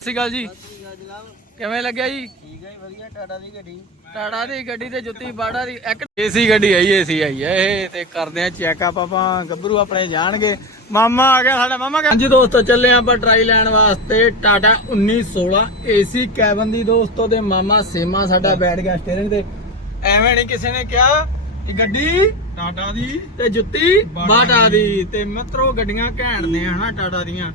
ਸਤਿ ਸ਼੍ਰੀ ਅਕਾਲ ਜੀ। ਕਿਵੇਂ ਲੱਗਿਆ ਜੀ? ਠੀਕ ਹੈ ਵਧੀਆ। ਟਾਟਾ ਦੀ ਗੱਡੀ। ਟਾੜਾ ਦੀ ਗੱਡੀ ਤੇ ਜੁੱਤੀ ਬਾੜਾ ਦੀ ਇੱਕ ਏਸੀ ਗੱਡੀ ਆਈ ਏਸੀ ਆਈ ਹੈ ਇਹ ਤੇ ਕਰਦੇ ਆ ਚੈੱਕਅਪ ਆਪਾਂ ਗੱਭਰੂ ਆਪਣੇ ਜਾਣਗੇ। ਮਾਮਾ ਆ ਗਿਆ ਸਾਡਾ ਮਾਮਾ ਹਾਂਜੀ ਦੋਸਤੋ ਚੱਲੇ ਆਪਾਂ ਟਰਾਈ ਲੈਣ ਵਾਸਤੇ। ਟਾਟਾ 1916 ਏਸੀ ਕੈਬਨ ਦੀ ਦੋਸਤੋ ਤੇ ਮਾਮਾ ਸੇਮਾ ਸਾਡਾ ਬੈਠ ਗਿਆ ਸਟੀਅਰਿੰਗ ਤੇ। ਐਵੇਂ ਨਹੀਂ ਕਿਸੇ ਨੇ ਕਿਹਾ ਕਿ ਗੱਡੀ ਟਾਟਾ ਦੀ ਤੇ ਜੁੱਤੀ ਬਾਟਾ ਦੀ। ਤੇ ਮਿੱਤਰੋ ਗੱਡੀਆਂ ਘੈਂਟ ਨੇ ਹਨਾ ਟਾਟਾ ਦੀਆਂ।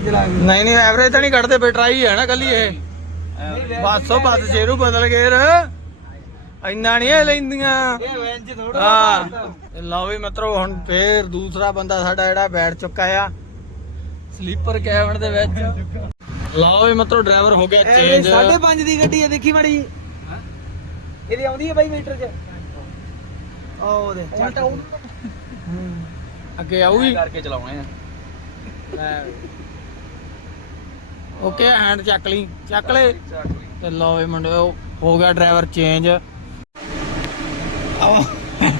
ਨਹੀਂ ਨਹੀਂ ਐਵਰੇਜ ਤਾਂ ਨਹੀਂ ਕੱਢਦੇ ਬੇ ਟਰਾਈ ਹੈ ਨਾ ਕੱਲੀ ਇਹ। ਬਾਸੋ ਬਸ ਸ਼ੇਰੂ ਬਦਲ ਗਏ ਰ ਇੰਨਾ ਨਹੀਂ ਇਹ ਲੈਂਦੀਆਂ। ਹਾਂ। ਲਓ ਵੀ ਮਿੱਤਰੋ ਹੁਣ ਫੇਰ ਦੂਸਰਾ ਬੰਦਾ ਸਾਡਾ ਜਿਹੜਾ ਬੈਠ ਚੁੱਕਾ ਆ। ਸਲੀਪਰ ਕੈਬਨ ਦੇ ਵਿੱਚ। ਲਓ ਵੀ ਮਿੱਤਰੋ ਡਰਾਈਵਰ ਹੋ ਗਿਆ ਚੇਂਜ 5.5 ਦੀ ਗੱਡੀ ਹੈ ਦੇਖੀ ਮਾੜੀ। ਇਹਦੀ ਆਉਂਦੀ ਹੈ ਬਾਈ ਮੀਟਰ 'ਚ? ਉਹ ਦੇ ਅੱਗੇ ਆਊਗੀ। ਕਰਕੇ ਚਲਾਉਣੇ ਆ। ਓਕੇ ਹੈਂਡ ਚੱਕ ਲਈ। ਚੱਕ ਲੈ। ਤੇ ਲਓ ਵੀ ਮੁੰਡਿਓ ਹੋ ਗਿਆ ਡਰਾਈਵਰ ਚੇਂਜ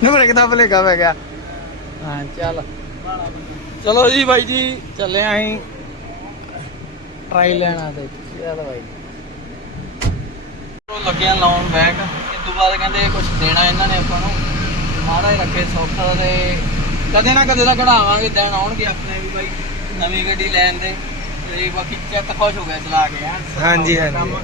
ਨੂੰ ਬ੍ਰੇਕ ਭਲੇਗਾ ਪੈ ਗਿਆ? ਹਾਂ ਚੱਲ। ਚਲੋ ਜੀ ਬਾਈ ਜੀ ਚੱਲੇ ਆਂ ਅਸੀਂ। ਟਰਾਈ ਲੈਣਾ ਤੇ। ਚੱਲ ਬਾਈ। ਉਹ ਲੱਗਿਆ ਲਾਉਣ ਬੈਗ ਇਸ ਤੋਂ ਬਾਅਦ ਕਹਿੰਦੇ ਕੁਝ ਦੇਣਾ ਇਹਨਾਂ ਨੇ ਆਪਾਂ ਨੂੰ। ਮਾੜਾ ਹੀ ਰੱਖੇ ਸੌਖਾ ਤੇ ਕਦੇ ਨਾ ਕਦੇ ਤਾਂ ਕਢਾਵਾਂਗੇ ਦਿਨ ਆਉਣਗੇ ਆਪਣੇ ਵੀ ਬਾਈ। ਨਵੀਂ ਗੱਡੀ ਲੈਣ ਦੇ। ਤੇ ਬਾਕੀ ਚੈੱਕ ਖੁਸ਼ ਹੋ ਗਿਆ ਚਲਾ ਕੇ ਹੈਂ। ਹਾਂਜੀ, ਹਾਂਜੀ। ਕੰਮ।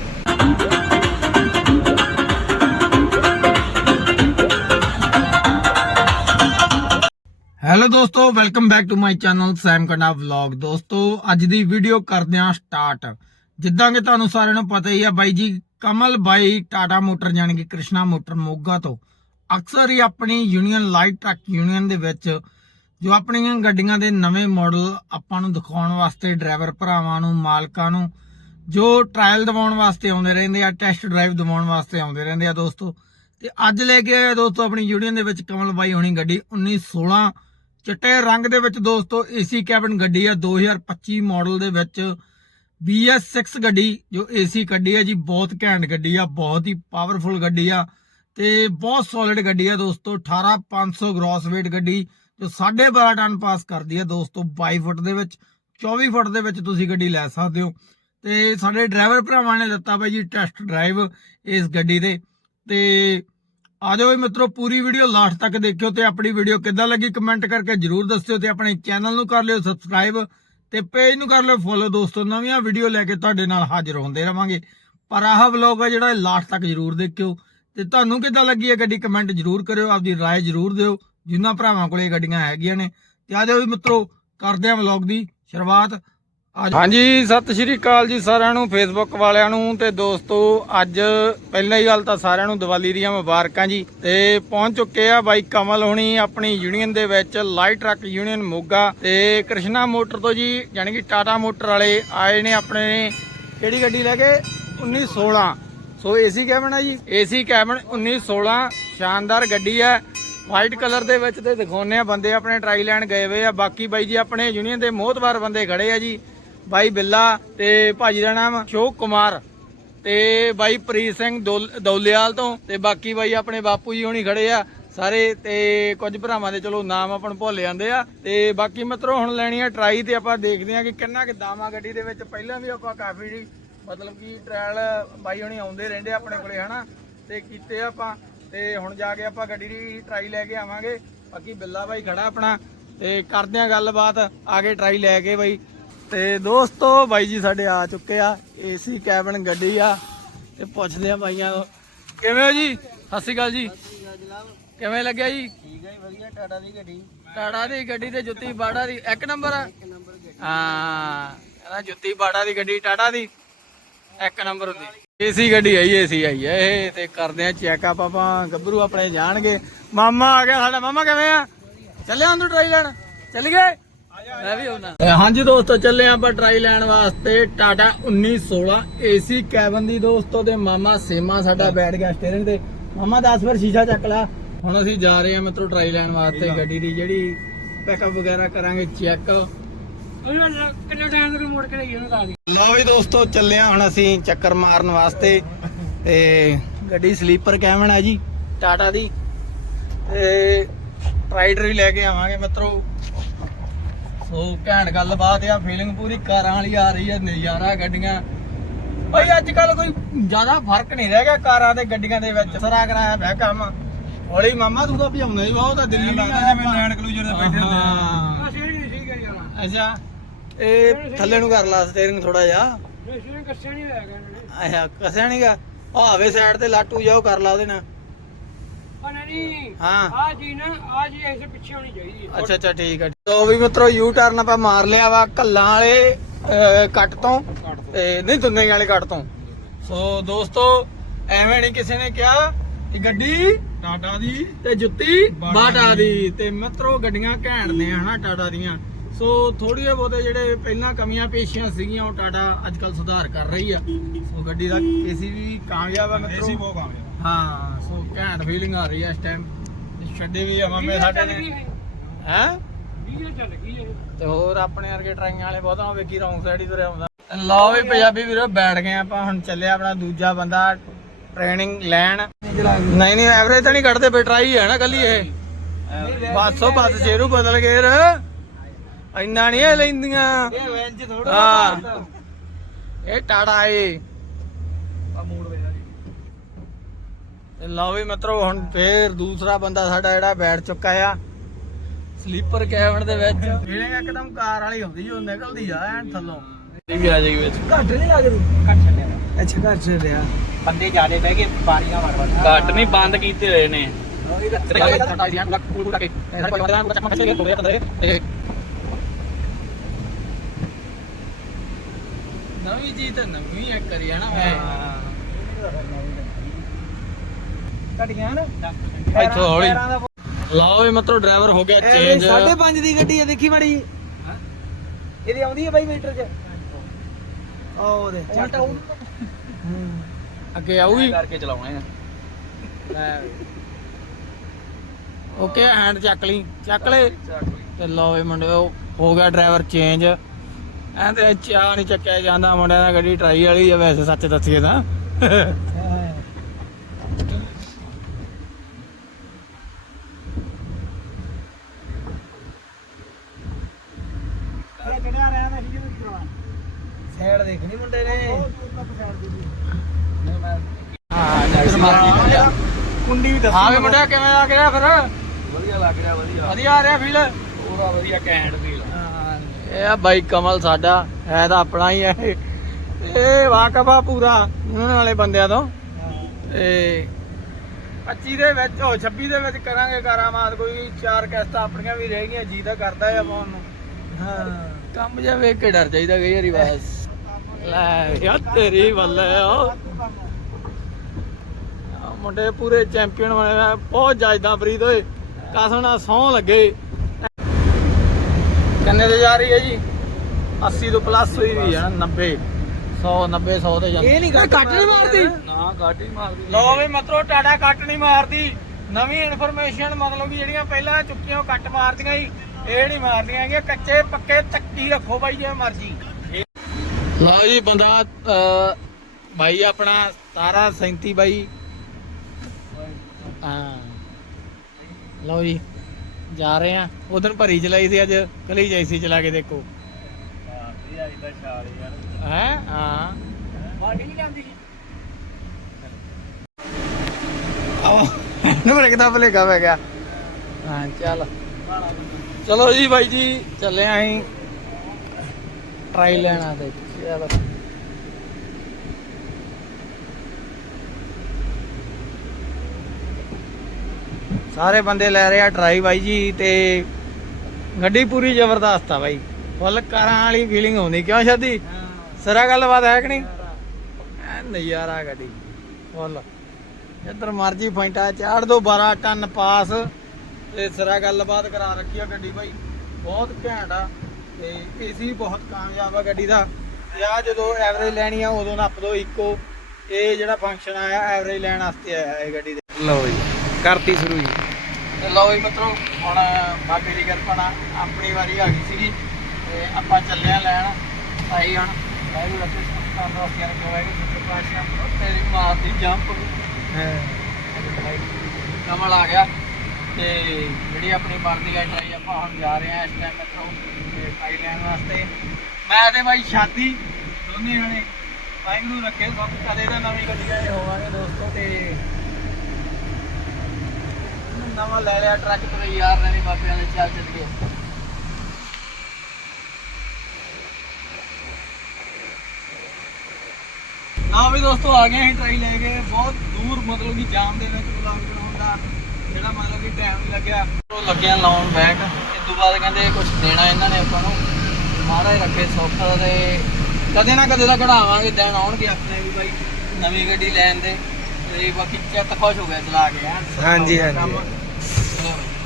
ਹੈਲੋ ਦੋਸਤੋ welcome back to my channel Sam Kanda vlog ਦੋਸਤੋ ਅੱਜ ਦੀ ਵੀਡੀਓ ਕਰਦੇ ਹਾਂ ਸਟਾਰਟ ਜਿੱਦਾਂ ਕਿ ਤੁਹਾਨੂੰ ਸਾਰਿਆਂ ਨੂੰ ਪਤਾ ਹੀ ਆ ਬਾਈ ਜੀ ਕਮਲ ਬਾਈ ਟਾਟਾ ਮੋਟਰ ਜਾਣੀ ਕਿ ਕ੍ਰਿਸ਼ਨਾ ਮੋਟਰ ਮੋਗਾ ਤੋਂ ਅਕਸਰ ਹੀ ਆਪਣੀ ਯੂਨੀਅਨ ਲਾਈਟ ਟਰੱਕ ਯੂਨੀਅਨ ਦੇ ਵਿੱਚ ਜੋ ਆਪਣੀਆਂ ਗੱਡੀਆਂ ਦੇ ਨਵੇਂ ਮਾਡਲ ਆਪਾਂ ਨੂੰ ਦਿਖਾਉਣ ਵਾਸਤੇ ਡਰਾਈਵਰ ਭਰਾਵਾਂ ਨੂੰ, ਮਾਲਕਾਂ ਨੂੰ, ਜੋ ਟ੍ਰਾਇਲ ਦਿਵਾਉਣ ਵਾਸਤੇ ਆਉਂਦੇ ਰਹਿੰਦੇ ਆ ਟੈਸਟ ਡਰਾਈਵ ਦਿਵਾਉਣ ਵਾਸਤੇ ਆਉਂਦੇ ਰਹਿੰਦੇ ਆ ਦੋਸਤੋ। ਤੇ ਅੱਜ ਲੈ ਕੇ ਆਏ ਦੋਸਤੋ ਆਪਣੀ ਯੂਨੀਅਨ ਦੇ ਵਿੱਚ ਕਮਲ ਬਾਈ ਹੋਣੀ ਗੱਡੀ 1916 ਚਿੱਟੇ ਰੰਗ ਦੇ ਵਿੱਚ ਦੋਸਤੋ ਏਸੀ ਕੈਬਨ ਗੱਡੀ ਆ 2025 ਮਾਡਲ ਦੇ ਵਿੱਚ। BS6 ਗੱਡੀ ਜੋ ਏਸੀ ਗੱਡੀ ਆ ਜੀ, ਬਹੁਤ ਘੈਂਟ ਗੱਡੀ ਆ, ਬਹੁਤ ਹੀ ਪਾਵਰਫੁਲ ਗੱਡੀ ਆ। ਤੇ ਬਹੁਤ ਸੋਲਿਡ ਗੱਡੀ ਆ ਦੋਸਤੋ 18500 ਗ੍ਰੋਸ weight ਗੱਡੀ। ਜੋ 12.5 ਟਨ ਪਾਸ ਕਰਦੀ ਆ ਦੋਸਤੋ 22 ਫੁੱਟ ਦੇ ਵਿੱਚ 24 ਫੁੱਟ ਦੇ ਵਿੱਚ ਤੁਸੀਂ ਗੱਡੀ ਲੈ ਸਕਦੇ ਹੋ ਤੇ ਸਾਡੇ ਡਰਾਈਵਰ ਭਰਾਵਾਂ ਨੇ ਦਿੱਤਾ ਬਾਈ ਜੀ ਟੈਸਟ ਡਰਾਈਵ ਇਸ ਗੱਡੀ ਦੇ ਤੇ ਆ ਜਾਓ ਵੀ ਮਿੱਤਰੋ ਪੂਰੀ ਵੀਡੀਓ ਲਾਸਟ ਤੱਕ ਦੇਖਿਓ ਤੇ ਆਪਣੀ ਵੀਡੀਓ ਕਿੱਦਾਂ ਲੱਗੀ ਕਮੈਂਟ ਕਰਕੇ ਜਰੂਰ ਦੱਸਿਓ ਤੇ ਆਪਣੇ ਚੈਨਲ ਨੂੰ ਕਰ ਲਿਓ ਸਬਸਕ੍ਰਾਈਬ ਤੇ ਪੇਜ ਨੂੰ ਕਰ ਲਿਓ ਫੋਲੋ ਦੋਸਤੋ ਨਵੀਆਂ ਵੀਡੀਓ ਲੈ ਕੇ ਤੁਹਾਡੇ ਨਾਲ ਹਾਜ਼ਰ ਹੁੰਦੇ ਰਵਾਂਗੇ ਪਰ ਆਹ ਵਲੌਗ ਹੈ ਜਿਹੜਾ ਲਾਸਟ ਤੱਕ ਜਰੂਰ ਦੇਖਿਓ ਤੇ ਤੁਹਾਨੂੰ ਕਿੱਦਾਂ ਲੱਗੀ ਇਹ ਗੱਡੀ ਕਮੈਂਟ ਜਰੂਰ ਕਰਿਓ ਆਪਦੀ رائے ਜਰੂਰ ਦਿਓ ਜਿਨ੍ਹਾਂ ਭਰਾਵਾਂ ਕੋਲੇ ਗੱਡੀਆਂ ਹੈਗੀਆਂ ਨੇ। ਤੇ ਆ ਜਾਓ ਵੀ ਮਿੱਤਰੋ, ਕਰਦੇ ਆ ਵਲੌਗ ਦੀ ਸ਼ੁਰੂਆਤ। ਹਾਂਜੀ, ਸਤਿ ਸ਼੍ਰੀ ਅਕਾਲ ਜੀ ਸਾਰਿਆਂ ਨੂੰ ਫੇਸਬੁੱਕ ਵਾਲਿਆਂ ਨੂੰ ਤੇ ਦੋਸਤੋ, ਅੱਜ ਪਹਿਲਾਂ ਹੀ ਗੱਲ ਤਾਂ ਸਾਰਿਆਂ ਨੂੰ ਦੀਵਾਲੀ ਦੀਆਂ ਮੁਬਾਰਕਾਂ ਜੀ। ਤੇ ਪਹੁੰਚ ਚੁੱਕੇ ਆ ਬਾਈ ਕਮਲ ਹੁਣੀ, ਆਪਣੀ ਯੂਨੀਅਨ ਦੇ ਵਿੱਚ ਲਾਈਟ ਟਰੱਕ ਯੂਨੀਅਨ ਮੋਗਾ। ਤੇ ਕ੍ਰਿਸ਼ਨਾ ਮੋਟਰ ਤੋਂ ਜੀ ਯਾਨੀ ਕਿ ਟਾਟਾ ਮੋਟਰ ਵਾਲੇ ਆਏ ਨੇ ਆਪਣੇ ਕਿਹੜੀ ਗੱਡੀ ਲੈ ਕੇ? 1916 ਸੋ ਏਸੀ ਕੈਬਨ ਆ ਜੀ। ਏਸੀ ਕੈਬਨ 1916 ਸ਼ਾਨਦਾਰ ਗੱਡੀ ਹੈ ਵਾਈਟ ਕਲਰ ਦੇ ਵਿੱਚ ਤੇ ਦਿਖਾਉਨੇ ਆ ਬੰਦੇ ਆਪਣੇ ਟਰਾਈ ਲੈਣ ਗਏ ਹੋਏ ਆ। ਬਾਕੀ ਬਾਈ ਜੀ ਆਪਣੇ ਯੂਨੀਅਨ ਦੇ ਮੋਹਤਵਾਰ ਬੰਦੇ ਖੜੇ ਆ ਜੀ। ਬਾਈ ਬਿੱਲਾ ਤੇ ਭਾਜੀ ਦਾ ਨਾਮ ਸ਼ੋਕ ਕੁਮਾਰ ਤੇ ਬਾਈ ਪ੍ਰੀਤ ਸਿੰਘ ਦੌਲ- ਦੌਲੇਵਾਲ ਤੋਂ ਤੇ ਬਾਕੀ ਬਾਈ ਆਪਣੇ ਬਾਪੂ ਜੀ ਹੋਣੀ ਖੜੇ ਆ। ਸਾਰੇ ਤੇ ਕੁਝ ਭਰਾਵਾਂ ਦੇ ਚਲੋ ਨਾਮ ਆਪਾਂ ਨੂੰ ਭੁੱਲ ਜਾਂਦੇ ਆ। ਤੇ ਬਾਕੀ ਮਿੱਤਰੋ ਹੁਣ ਲੈਣੀ ਆ ਟਰਾਈ ਤੇ ਆਪਾਂ ਦੇਖਦੇ ਆ ਕਿ ਕਿੰਨਾ ਕਿ ਦਾਮਾ ਗੱਡੀ ਦੇ ਵਿੱਚ ਪਹਿਲਾਂ ਵੀ ਆਪਾਂ ਕਾਫੀ ਮਤਲਬ ਕਿ ਟ੍ਰਾਇਲ ਬਾਈ ਹੋਣੀ ਆਉਂਦੇ ਰਹਿੰਦੇ ਆ ਆਪਣੇ ਕੋਲੇ, ਹਨਾ? ਤੇ ਕੀਤੇ ਆਪਾਂ। ਤੇ ਹੁਣ ਜਾ ਕੇ ਆਪਾਂ ਗੱਡੀ ਦੀ ਟਰਾਈ ਲੈ ਕੇ ਆਵਾਂਗੇ। ਬਾਕੀ ਬਿੱਲਾ ਬਾਈ ਖੜਾ ਆਪਣਾ ਤੇ ਕਰਦੇ ਆ ਗੱਲਬਾਤ ਆ ਕੇ ਟਰਾਈ ਲੈ ਕੇ ਬਾਈ। ਤੇ ਦੋਸਤੋ ਬਾਈ ਜੀ ਸਾਡੇ ਆ ਚੁੱਕੇ ਆ ਏਸੀ ਕੈਬਨ ਗੱਡੀ ਆ ਤੇ ਪੁੱਛਦੇ ਆ ਬਾਈਆਂ ਕਿਵੇਂ ਹੋ ਜੀ? ਸਤਿ ਸ਼੍ਰੀ ਅਕਾਲ ਜੀ। ਕਿਵੇਂ ਲੱਗਿਆ ਜੀ? ਠੀਕ ਹੈ ਵਧੀਆ ਟਾਟਾ ਦੀ ਗੱਡੀ। ਟਾੜਾ ਦੀ ਗੱਡੀ ਤੇ ਜੁੱਤੀ ਬਾੜਾ ਦੀ ਇੱਕ ਨੰਬਰ ਆ? ਹਾਂ ਕਹਿੰਦਾ ਜੁੱਤੀ ਬਾੜਾ ਦੀ ਗੱਡੀ ਟਾਟਾ ਦੀ। ਇੱਕ ਨੰਬਰ ਹੁੰਦੀ ਏਸੀ ਗੱਡੀ ਆਈ ਏਸੀ ਆਈ ਹੈ ਇਹ ਤੇ ਕਰਦੇ ਆ ਚੈੱਕਅਪ ਆਪਾਂ ਗੱਭਰੂ ਆਪਣੇ ਜਾਣਗੇ। ਮਾਮਾ ਆ ਗਿਆ ਸਾਡਾ। ਮਾਮਾ ਕਿਵੇਂ ਆ? ਚੱਲੇ ਆਂ ਤੂੰ ਟਰਾਈ ਲੈਣ? ਚੱਲ ਗਏ? ਮੈਂ ਵੀ ਆਉਣਾ। ਹਾਂਜੀ ਦੋਸਤੋ ਚੱਲੇ ਆਂ ਆਪਾਂ ਟਰਾਈ ਲੈਣ ਵਾਸਤੇ। ਟਾਟਾ 1916 ਏਸੀ ਕੈਬਨ ਦੀ ਦੋਸਤੋ ਤੇ ਮਾਮਾ ਸੇਮਾ ਸਾਡਾ ਬੈਠ ਗਿਆ ਸਟੀਅਰਿੰਗ ਤੇ। ਮਾਮਾ 10 ਵਾਰ ਸ਼ੀਸ਼ਾ ਚੱਕ ਲਾ। ਹੁਣ ਅਸੀਂ ਜਾ ਰਹੇ ਹਾਂ ਮਿੱਤਰੋ ਟਰਾਈ ਲੈਣ ਵਾਸਤੇ ਗੱਡੀ ਦੀ ਜਿਹੜੀ ਪੈਕਅਪ ਵਗੈਰਾ ਕਰਾਂਗੇ ਚੈੱਕ ਕਿੰਨਾ ਟਾਈਮ ਤੱਕ ਮੋੜ ਕੇ ਲਈ ਉਹਨੂੰ ਲਾ ਦੀ। ਲਓ ਵੀ ਦੋਸਤੋ ਚੱਲੇ ਹਾਂ ਹੁਣ ਅਸੀਂ ਚੱਕਰ ਮਾਰਨ ਵਾਸਤੇ। ਤੇ ਗੱਡੀ ਸਲੀਪਰ ਕੈਬਨ ਆ ਜੀ ਟਾਟਾ ਦੀ। ਤੇ ਰਾਈਡਰ ਵੀ ਲੈ ਕੇ ਆਵਾਂਗੇ ਮਿੱਤਰੋ। ਸੋ ਘੈਂਟ ਗੱਲਬਾਤ ਆ ਫੀਲਿੰਗ ਪੂਰੀ ਕਾਰਾਂ ਵਾਲੀ ਆ ਰਹੀ ਆ ਨਜ਼ਾਰਾ ਗੱਡੀਆਂ। ਭਾਈ ਅੱਜ ਕੱਲ ਕੋਈ ਜ਼ਿਆਦਾ ਫ਼ਰਕ ਨਹੀਂ ਰਹਿ ਗਿਆ ਕਾਰਾਂ ਤੇ ਗੱਡੀਆਂ ਦੇ ਵਿੱਚ ਸਰਾ ਕਰਾਇਆ ਪਿਆ ਕੰਮ। ਹੌਲੀ ਮਾਮਾ ਤੂੰ ਤਾਂ ਭਜਾਉਂਦਾ ਹੀ ਬਹੁਤ ਆ ਦਿੱਲੀ ਆਇਆ ਜਿਵੇਂ ਲੈਂਡ ਕਲੂਜਰ ਦੇ ਬੈਠੇ ਹੁੰਦੇ ਆ। ਅਸੀਂ ਨਹੀਂ ਠੀਕ ਹੈ ਯਾਰ ਅੱਛਾ। ਇਹ ਥੱਲੇ ਨੂੰ ਕਰ ਲਾ ਸਟੀਅਰਿੰਗ ਥੋੜਾ ਜਿਹਾ। ਰੇਸ਼ਨ ਕੱਸਿਆ ਨਹੀਂ ਹੋਇਆ ਕਹਿੰਦੇ ਅੱਛਾ ਕਸਿਆ ਨਹੀਂਗਾ ਆਵੇ ਸਾਈਡ ਤੇ ਲਾਟੂ ਜਾਓ ਕਰ ਲਾ ਉਹਦੇ ਨਾਲ। ਪਰ ਨਹੀਂ ਹਾਂ। ਆ ਜੀ ਨਾ ਆ ਜੀ ਐਸੇ ਪਿੱਛੇ ਹੋਣੀ ਚਾਹੀਦੀ ਹੈ। ਅੱਛਾ ਅੱਛਾ ਠੀਕ ਹੈ ਤੋ ਵੀ ਮਿੱਤਰੋ ਯੂ ਟਰਨ ਆਪਾਂ ਮਾਰ ਲਿਆ ਵਾ ਕੱਲਾਂ ਵਾਲੇ ਅਹ, ਕੱਟ ਤੋਂ। ਤੇ ਨਹੀਂ ਦੁੰਨੇ ਵਾਲੇ ਕੱਟ ਤੋਂ। ਸੋ ਦੋਸਤੋ ਐਵੇਂ ਨਹੀਂ ਕਿਸੇ ਨੇ ਕਿਹਾ ਕਿ ਗੱਡੀ ਟਾਟਾ ਦੀ। ਤੇ ਜੁੱਤੀ ਬਾਟਾ ਬਾਟਾ ਦੀ। ਤੇ ਮਿੱਤਰੋ ਗੱਡੀਆਂ ਘੈਂਟ ਨੇ ਹਨਾ ਟਾਟਾ ਦੀਆਂ। ਸੋ ਥੋੜੀਆਂ ਬਹੁਤੇ ਜਿਹੜੇ ਪਹਿਲਾਂ ਕਮੀਆਂ ਪੇਸ਼ੀਆਂ ਸੀਗੀਆਂ ਉਹ ਟਾਟਾ ਅੱਜ ਕੱਲ ਸੁਧਾਰ ਕਰ ਰਹੀ ਆ। ਸੋ ਗੱਡੀ ਦਾ ਏਸੀ ਵੀ ਕਾਮਯਾਬ ਆ ਏਸੀ ਮਿੱਤਰੋ ਬਹੁਤ ਕਾਮਯਾਬ ਹਾਂ ਸੋ ਘੈਂਟ ਫੀਲਿੰਗ ਆ ਰਹੀ ਆ ਇਸ ਟਾਈਮ ਛੱਡੇ ਵੀ ਆ ਮਾਮੇ ਸਾਡੇ ਨੇ। ਹੈ? ਵੀਡੀਓ ਚੱਲ ਗਈ ਇਹ। ਤੇ ਹੋਰ ਆਪਣੇ ਵਰਗੇ ਟਰਾਈਆਂ ਵਾਲੇ ਬਹੁਤਾ ਵੇਖੀ ਰੌਂਗ ਸਾਈਡ ਹੀ ਤੁਰਿਆ ਹੁੰਦਾ। ਲਓ ਵੀ ਪੰਜਾਬੀ ਵੀਰੋ ਬੈਠ ਗਏ ਆਪਾਂ ਹੁਣ ਚੱਲਿਆ ਆਪਣਾ ਦੂਜਾ ਬੰਦਾ ਟ੍ਰੇਨਿੰਗ ਲੈਣ। ਨਹੀਂ ਨਹੀਂ ਐਵਰੇਜ ਤਾਂ ਨਹੀਂ ਕੱਢਦੇ ਬੇ ਟਰਾਈ ਹੈ ਨਾ ਕੱਲੀ ਇਹ। ਬਸੋ ਬਸ ਸ਼ੇਰੂ ਬਦਲ ਗਏ ਰ। ਇੰਨਾ ਨਹੀਂ ਇਹ ਲੈਂਦੀਆਂ ਇਹ ਵੈਂਜ ਥੋੜਾ ਹਾਂ ਇਹ ਟਾੜਾ ਏ ਆ ਮੂਡ ਵੇਲਾ ਜੀ ਤੇ ਲਓ ਵੀ ਮਿੱਤਰੋ ਹੁਣ ਫੇਰ ਦੂਸਰਾ ਬੰਦਾ ਸਾਡਾ ਜਿਹੜਾ ਬੈਠ ਚੁੱਕਾ ਆ ਸਲੀਪਰ ਕੈਬਨ ਦੇ ਵਿੱਚ ਫੀਲਿੰਗ ਇੱਕਦਮ ਕਾਰ ਵਾਲੀ ਹੁੰਦੀ ਜੋ ਨਿਕਲਦੀ ਆ ਐਨ ਥੱਲੋਂ ਇਹ ਵੀ ਆ ਜਾਏਗੀ ਵਿੱਚ ਘੱਟ ਨਹੀਂ ਲੱਗਦੀ ਘੱਟ ਚੱਲਿਆ ਅੱਛਾ ਘੱਟ ਚੱਲਿਆ ਬੰਦੇ ਜਿਆਦੇ ਬਹਿ ਕੇ ਬਾਰੀਆਂ ਮਾਰ ਮਾਰ ਘੱਟ ਨਹੀਂ ਬੰਦ ਕੀਤੇ ਹੋਏ ਨੇ ਨਵੀਂ ਚੀਜ਼ ਤਾਂ ਨਵੀਂ ਇੱਕ ਕਰੀ ਹੈ ਨਾ ਘਟੀਆਂ ਨਾ। ਇੱਥੋਂ ਹੌਲੀ। ਲਓ ਵੀ ਮਤਲਬ ਡਰਾਈਵਰ ਹੋ ਗਿਆ ਚੇਂਜ ਸਾਢੇ ਪੰਜ ਦੀ ਗੱਡੀ ਆ ਦੇਖੀ ਮਾੜੀ। ਇਹਦੀ ਆਉਂਦੀ ਹੈ ਬਾਈ ਮੀਟਰ 'ਚ। ਉਹ ਚੱਕ। ਹੂੰ। ਅੱਗੇ ਆਊਗੀ। ਕਰਕੇ ਚਲਾਉਣੇ ਆ। ਓਕੇ ਹੈਂਡ ਚੱਕ ਲਈ। ਚੱਕ ਲੈ। ਤੇ ਲਓ ਵੀ ਮੁੰਡਿਓ ਹੋ ਗਿਆ ਡਰਾਈਵਰ ਚੇਂਜ ਐਂ ਤੇ ਚਾਹ ਨਹੀਂ ਚੱਕਿਆ ਜਾਂਦਾ ਮੁੰਡਿਆਂ ਦਾ ਗੱਡੀ ਟਰਾਈ ਵਾਲੀ ਆ ਵੈਸੇ ਸੱਚ ਦੱਸੀਏ ਤਾਂ। ਸਾਈਡ ਦੇਖਣੀ ਮੁੰਡੇ ਨੇ। ਹਾਂ ਕੁੰਡੀ ਵੀ ਦੱਸ ਹਾਂ ਵੀ ਮੁੰਡਿਆ ਕਿਵੇਂ ਆ ਗਿਆ ਫਿਰ? ਵਧੀਆ ਲੱਗ ਰਿਹਾ ਵਧੀਆ। ਵਧੀਆ ਆ ਰਿਹਾ ਫੀਲ ਪੂਰਾ ਵਧੀਆ ਕੈਂਟ ਫੀਲ ਇਹ ਆ ਬਾਈ ਕਮਲ ਸਾਡਾ ਹੈ ਤਾਂ ਆਪਣਾ ਹੀ ਹੈ ਇਹ। ਵਾਕਫਾ ਪੂਰਾ ਉਹਨਾਂ ਵਾਲੇ ਬੰਦਿਆਂ ਤੋਂ। ਤੇ 25 ਦੇ ਵਿੱਚ ਉਹ 26 ਦੇ ਵਿੱਚ ਕਰਾਂਗੇ ਕਰਾਮਾਤ ਕੋਈ ਚਾਰ ਕਿਸ਼ਤਾਂ ਆਪਣੀਆਂ ਵੀ ਰਹਿ ਗਈਆਂ ਜੀ ਤਾਂ ਕਰਦਾ ਆ ਪਾਉਣ ਨੂੰ। ਹਾਂ। ਕੰਮ ਜਿਹਾ ਵੇਖ ਕੇ ਡਰ ਜਾਈਦਾ ਕਈ ਵਾਰੀ ਬਸ। ਲੈ ਯਾ ਤੇਰੀ ਬੱਲੇ ਓ ਮੁੰਡੇ ਪੂਰੇ ਚੈਂਪੀਅਨ ਬਣੇ ਹੋਏ ਬਹੁਤ ਜੱਜਦਾ ਫਰੀਦ ਓਏ। ਕਸਣਾ ਸੌ ਲੱਗੇ। ਕਿੰਨੇ ਤੇ ਜਾ ਰਹੀ ਹੈ ਜੀ? 80 ਤੋਂ ਪਲੱਸ ਹੋਈ ਵੀ ਹੈ 90 100 90 100 ਤੇ ਜਾਂਦੀ। ਇਹ ਨਹੀਂ ਕੱਟ ਨਹੀਂ ਮਾਰਦੀ। ਨਾ ਗਾਡੀ ਮਾਰਦੀ। ਲੋ ਵੀ ਮਤਰੋ ਟਾਟਾ ਕੱਟ ਨਹੀਂ ਮਾਰਦੀ। ਨਵੀਂ ਇਨਫੋਰਮੇਸ਼ਨ ਮਤਲਬ ਕਿ ਜਿਹੜੀਆਂ ਪਹਿਲਾਂ ਚੁੱਕੀਆਂ ਉਹ ਕੱਟ ਮਾਰਦੀਆਂ ਸੀ ਇਹ ਨਹੀਂ ਮਾਰਦੀਆਂ ਹੈਗੀਆਂ। ਕੱਚੇ ਪੱਕੇ ਤੱਕੀ ਰੱਖੋ ਬਾਈ ਜੇ ਮਰਜ਼ੀ। ਲਓ ਜੀ ਬੰਦਾ ਬਾਈ ਆਪਣਾ 1737 ਬਾਈ। ਹਾਂ। ਲਓ ਜੀ। ਜਾ ਰਹੇ ਆ। ਉਦੋਂ ਭਰੀ ਚਲਾਈ ਸੀ, ਅੱਜ ਕਲੀ ਜੈਸੀ ਚਲਾ ਕੇ ਦੇਖੋ। ਮਾਰਦੀ ਅੱਜ ਤਾਂ ਛਾਲ ਯਾਰ ਹੈ? ਹਾਂ। ਬਾਡੀ ਨਹੀਂ ਜਾਂਦੀ ਆਓ ਨੂੰ ਕਿਤਾ ਭਲੇਗਾ ਪੈ ਗਿਆ। ਹਾਂ, ਚੱਲ। ਚਲੋ ਜੀ ਬਾਈ ਜੀ, ਚੱਲੇ ਆਂ ਟਰਾਈ ਲੈਣਾ ਤੇ, ਚਲੋ। ਸਾਰੇ ਬੰਦੇ ਲੈ ਰਹੇ ਆ ਟਰਾਈ ਬਾਈ ਜੀ ਤੇ ਗੱਡੀ ਪੂਰੀ ਜ਼ਬਰਦਸਤ ਆ ਬਾਈ। ਫੁੱਲ ਕਾਰਾਂ ਵਾਲੀ ਫੀਲਿੰਗ ਆਉਂਦੀ। ਕਿਉਂ ਸ਼ਾਦੀ ਸਰਾ ਗੱਲਬਾਤ ਹੈ ਕਿ ਨਹੀਂ? ਨਜ਼ਾਰਾ ਗੱਡੀ। ਫੁੱਲ। ਜਿੱਧਰ ਮਰਜ਼ੀ ਫੈਂਟਾ ਚਾੜ ਦੋ 12 ਟਨ ਪਾਸ। ਤੇ ਸਰਾ ਗੱਲਬਾਤ ਕਰਾ ਰੱਖੀ ਆ ਗੱਡੀ ਬਾਈ। ਬਹੁਤ ਘੈਂਟ ਆ ਤੇ ਏਸੀ ਬਹੁਤ ਕਾਮਯਾਬ ਆ ਗੱਡੀ ਦਾ। ਤੇ ਆ ਜਦੋਂ ਐਵਰੇਜ ਲੈਣੀ ਆ, ਉਦੋਂ ਨੱਪ ਦੋ ਇੱਕੋ। ਇਹ ਜਿਹੜਾ ਫੰਕਸ਼ਨ ਆਇਆ ਐਵਰੇਜ ਲੈਣ ਵਾਸਤੇ ਆਇਆ ਇਹ ਗੱਡੀ ਦੇ। ਲਓ ਜੀ, ਕਰਤੀ ਸ਼ੁਰੂ ਜੀ। ਤੇ ਲਓ ਜੀ ਮਿੱਤਰੋ ਹੁਣ ਬਾਬੇ ਦੀ ਕਿਰਪਾ ਨਾਲ ਆਪਣੀ ਵਾਰੀ ਆ ਗਈ ਸੀਗੀ ਤੇ ਆਪਾਂ ਚੱਲੇ ਆ ਲੈਣ। ਆਈ ਹੁਣ। ਵਾਹਿਗੁਰੂ ਰੱਖੇ ਸਾਨੂੰ ਵਾਸੀਆਂ ਨੇ ਕਿ ਸੁੱਤੇ ਪਾਸ਼ਾ ਤੇਰੀ ਮਾਂ ਦੀ ਜੰਪ। ਕਮਲ ਆ ਗਿਆ। ਤੇ ਜਿਹੜੀ ਆਪਣੀ ਮਰਜ਼ੀ ਆ ਟਰਾਈ ਆਪਾਂ ਹੁਣ ਜਾ ਰਹੇ ਆ ਇਸ ਟਾਈਮ ਇੱਥੋਂ ਤੇ ਟਰਾਈ ਲੈਣ ਵਾਸਤੇ। ਮੈਂ ਤੇ ਬਾਈ ਸ਼ਾਦੀ ਦੋਨੇ ਜਣੇ। ਵਾਹਿਗੁਰੂ ਰੱਖੇ ਸਭ ਕਦੇ ਦਾ ਨਵੀਂ ਗੱਡੀਆਂ ਇਹ ਹੋਵਾਂਗੇ ਦੋਸਤੋ ਤੇ ਨਵਾਂ ਲੈ ਲਿਆ ਟਰੱਕ ਤੇ ਯਾਰ ਨੇ ਬਾਬਿਆਂ ਦੇ ਚੱਲ ਚੱਲ ਗਏ ਨਾ ਵੀ ਦੋਸਤੋ ਆ ਗਏ ਅਸੀਂ ਟਰਾਈ ਲੈ ਕੇ। ਬਹੁਤ ਦੂਰ ਮਤਲਬ ਕਿ ਜਾਮ ਦੇ ਵਿੱਚ ਬਲੌਗ ਬਣਾਉਣ ਦਾ ਜਿਹੜਾ ਮਤਲਬ ਕਿ ਟਾਈਮ ਨਹੀਂ ਲੱਗਿਆ। ਉਹ ਲੱਗਿਆ ਲਾਉਣ ਬੈਕ ਇਸ ਤੋਂ ਬਾਅਦ ਕਹਿੰਦੇ ਕੁਝ ਦੇਣਾ ਇਹਨਾਂ ਨੇ ਆਪਾਂ ਨੂੰ। ਮਹਾਰਾਜ ਰੱਖੇ ਸੌਖਾ ਤੇ ਕਦੇ ਨਾ ਕਦੇ ਤਾਂ ਕਢਾਵਾਂਗੇ। ਦਿਨ ਆਉਣਗੇ ਆਪਣੇ ਵੀ ਬਾਈ ਨਵੀਂ ਗੱਡੀ ਲੈਣ ਦੇ। ਤੇ ਬਾਕੀ ਚਿੱਤ ਖੁਸ਼ ਹੋ ਗਿਆ ਚਲਾ ਕੇ ਹਾਂਜੀ, ਹਾਂਜੀ।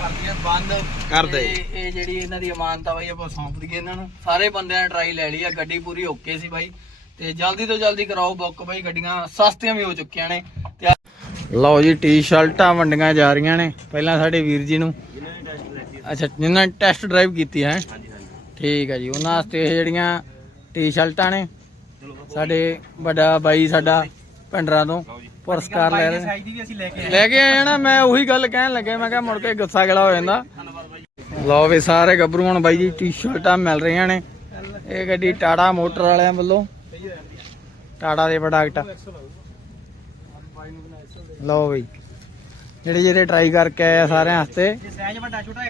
ਕੰਮ। ਚਲੋ ਕਰਦੀਆਂ ਬੰਦ। ਕਰ ਦੇ। ਤੇ ਇਹ ਜਿਹੜੀ ਇਹਨਾਂ ਦੀ ਅਮਾਨਤ ਆ ਬਾਈ ਆਪਾਂ ਸੌਂਪ ਦਈਏ ਇਹਨਾਂ ਨੂੰ। ਸਾਰੇ ਬੰਦਿਆਂ ਨੇ ਟਰਾਈ ਲੈ ਲਈ ਆ ਗੱਡੀ ਪੂਰੀ ਓਕੇ ਸੀ ਬਾਈ। ਤੇ ਜਲਦੀ ਤੋਂ ਜਲਦੀ ਕਰਾਓ ਬੁੱਕ ਬਾਈ ਗੱਡੀਆਂ ਸਸਤੀਆਂ ਵੀ ਹੋ ਚੁੱਕੀਆਂ ਨੇ। ਤੇ ਲਓ ਜੀ ਟੀ-ਸ਼ਰਟਾਂ ਵੰਡੀਆਂ ਜਾ ਰਹੀਆਂ ਨੇ। ਪਹਿਲਾਂ ਸਾਡੇ ਵੀਰ ਜੀ ਨੂੰ। ਅੱਛਾ ਜਿਨ੍ਹਾਂ ਨੇ ਟੈਸਟ ਡਰਾਈਵ ਕੀਤੀ ਹੈ। ਠੀਕ ਹੈ ਜੀ ਉਹਨਾਂ ਵਾਸਤੇ ਇਹ ਜਿਹੜੀਆਂ ਟੀ-ਸ਼ਰਟਾਂ ਨੇ ਸਾਡੇ ਵੱਡਾ ਬਾਈ ਸਾਡਾ ਪਿੰਡਰਾਂ ਤੋਂ। ਪੁਰਸਕਾਰ ਲੈ ਰਹੇ ਲੈ ਕੇ ਲੈ ਆਏ ਨਾ ਮੈਂ ਉਹੀ ਗੱਲ ਕਹਿਣ ਲੱਗਿਆ ਮੈਂ ਕਿਹਾ ਮੁੜ ਕੇ ਗੁੱਸਾ ਗਲਾ ਹੋ ਜਾਂਦਾ। ਲਓ ਵੀ ਸਾਰੇ ਗੱਭਰੂ ਹੁਣ ਬਾਈ ਜੀ ਟੀ-ਸ਼ਰਟਾਂ ਮਿਲ ਰਹੀਆਂ ਨੇ। ਇਹ ਗੱਡੀ ਟਾਟਾ ਮੋਟਰ ਵਾਲਿਆਂ ਵੱਲੋਂ। ਟਾਟਾ ਦੇ ਪ੍ਰੋਡਕਟ ਲਓ ਬਈ ਜਿਹੜੇ ਜਿਹੜੇ ਟਰਾਈ ਕਰਕੇ ਆਏ ਸਾਰਿਆਂ ਵਾਸਤੇ।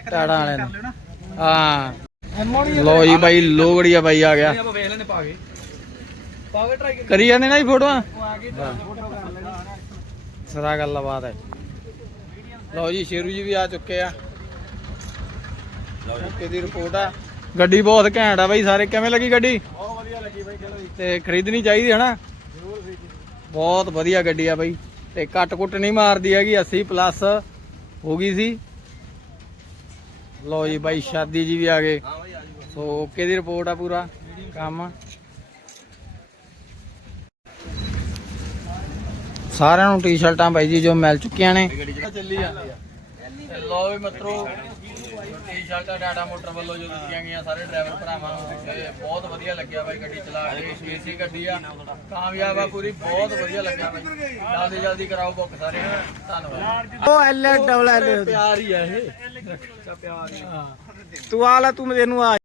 ਟਾਟਾ ਵਾਲਿਆਂ ਨੇ। ਹਾਂ। ਲਓ ਜੀ ਬਾਈ ਲੋਗੜੀਆ ਬਾਈ ਆ ਗਿਆ। ਕਰੀ ਜਾਂਦੇ ਨਾ ਜੀ ਫੋਟੋਆਂ ਉਹ ਆ ਗਈ ਤਾਂ ਫੋਟੋ ਕਰ ਲੈਣੀ ਸਰਾ ਗੱਲ ਬਾਤ ਹੈ। ਲਓ ਜੀ ਸ਼ੇਰੂ ਜੀ ਵੀ ਆ ਚੁੱਕੇ ਆ। ਓਕੇ ਦੀ ਰਿਪੋਰਟ ਆ। ਗੱਡੀ ਬਹੁਤ ਘੈਂਟ ਆ ਬਾਈ ਸਾਰੇ ਕਿਵੇਂ ਲੱਗੀ ਗੱਡੀ? ਬਹੁਤ ਵਧੀਆ ਲੱਗੀ ਬਾਈ ਚਲੋ ਜੀ। ਤੇ ਖਰੀਦਣੀ ਚਾਹੀਦੀ ਹੈ ਨਾ? ਜ਼ਰੂਰ ਵੀ ਜੀ ਬਹੁਤ ਵਧੀਆ ਗੱਡੀ ਆ ਬਾਈ। ਤੇ ਕੱਟ ਕੁੱਟ ਨਹੀਂ ਮਾਰਦੀ ਹੈਗੀ 80 ਪਲੱਸ ਹੋ ਗਈ ਸੀ। ਲਓ ਜੀ ਬਾਈ ਸ਼ਾਦੀ ਜੀ ਵੀ ਆ ਗਏ। ਜੀ ਸੋ ਓਕੇ ਦੀ ਰਿਪੋਰਟ ਆ ਪੂਰਾ ਕੰਮ। ਸਾਰਿਆਂ ਨੂੰ ਟੀ-ਸ਼ਰਟਾਂ ਬਾਈ ਜੀ ਜੋ ਮਿਲ ਚੁੱਕੀਆਂ ਨੇ। ਚੱਲੀ ਜਾਂਦੀ ਆ ਵੀ ਮਿੱਤਰੋ ਟੀ-ਸ਼ਰਟਾਂ ਡਾਟਾ ਮੋਟਰ ਵੱਲੋਂ ਜੋ ਦਿੱਤੀਆਂ ਗਈਆਂ ਸਾਰੇ ਡਰਾਈਵਰ ਭਰਾਵਾਂ ਨੂੰ ਬਹੁਤ ਵਧੀਆ ਲੱਗਿਆ ਬਾਈ ਗੱਡੀ ਚਲਾ ਕੇ ਏਸੀ ਗੱਡੀ ਆ। ਕਾਮਯਾਬ ਆ ਪੂਰੀ ਬਹੁਤ ਵਧੀਆ ਲੱਗਿਆ ਬਾਈ। ਜਲਦੀ ਜਲਦੀ ਕਰਾਓ ਬੁੱਕ ਸਾਰੇ। ਧੰਨਵਾਦ। ਉਹ ਐਲ ਡਬਲ ਐਲ ਪਿਆਰ ਹੀ ਆ ਇਹ। ਪਿਆਰ ਹਾਂ ਤੂੰ ਆ ਲੈ ਤੂੰ ਮੈਨੂੰ ਆ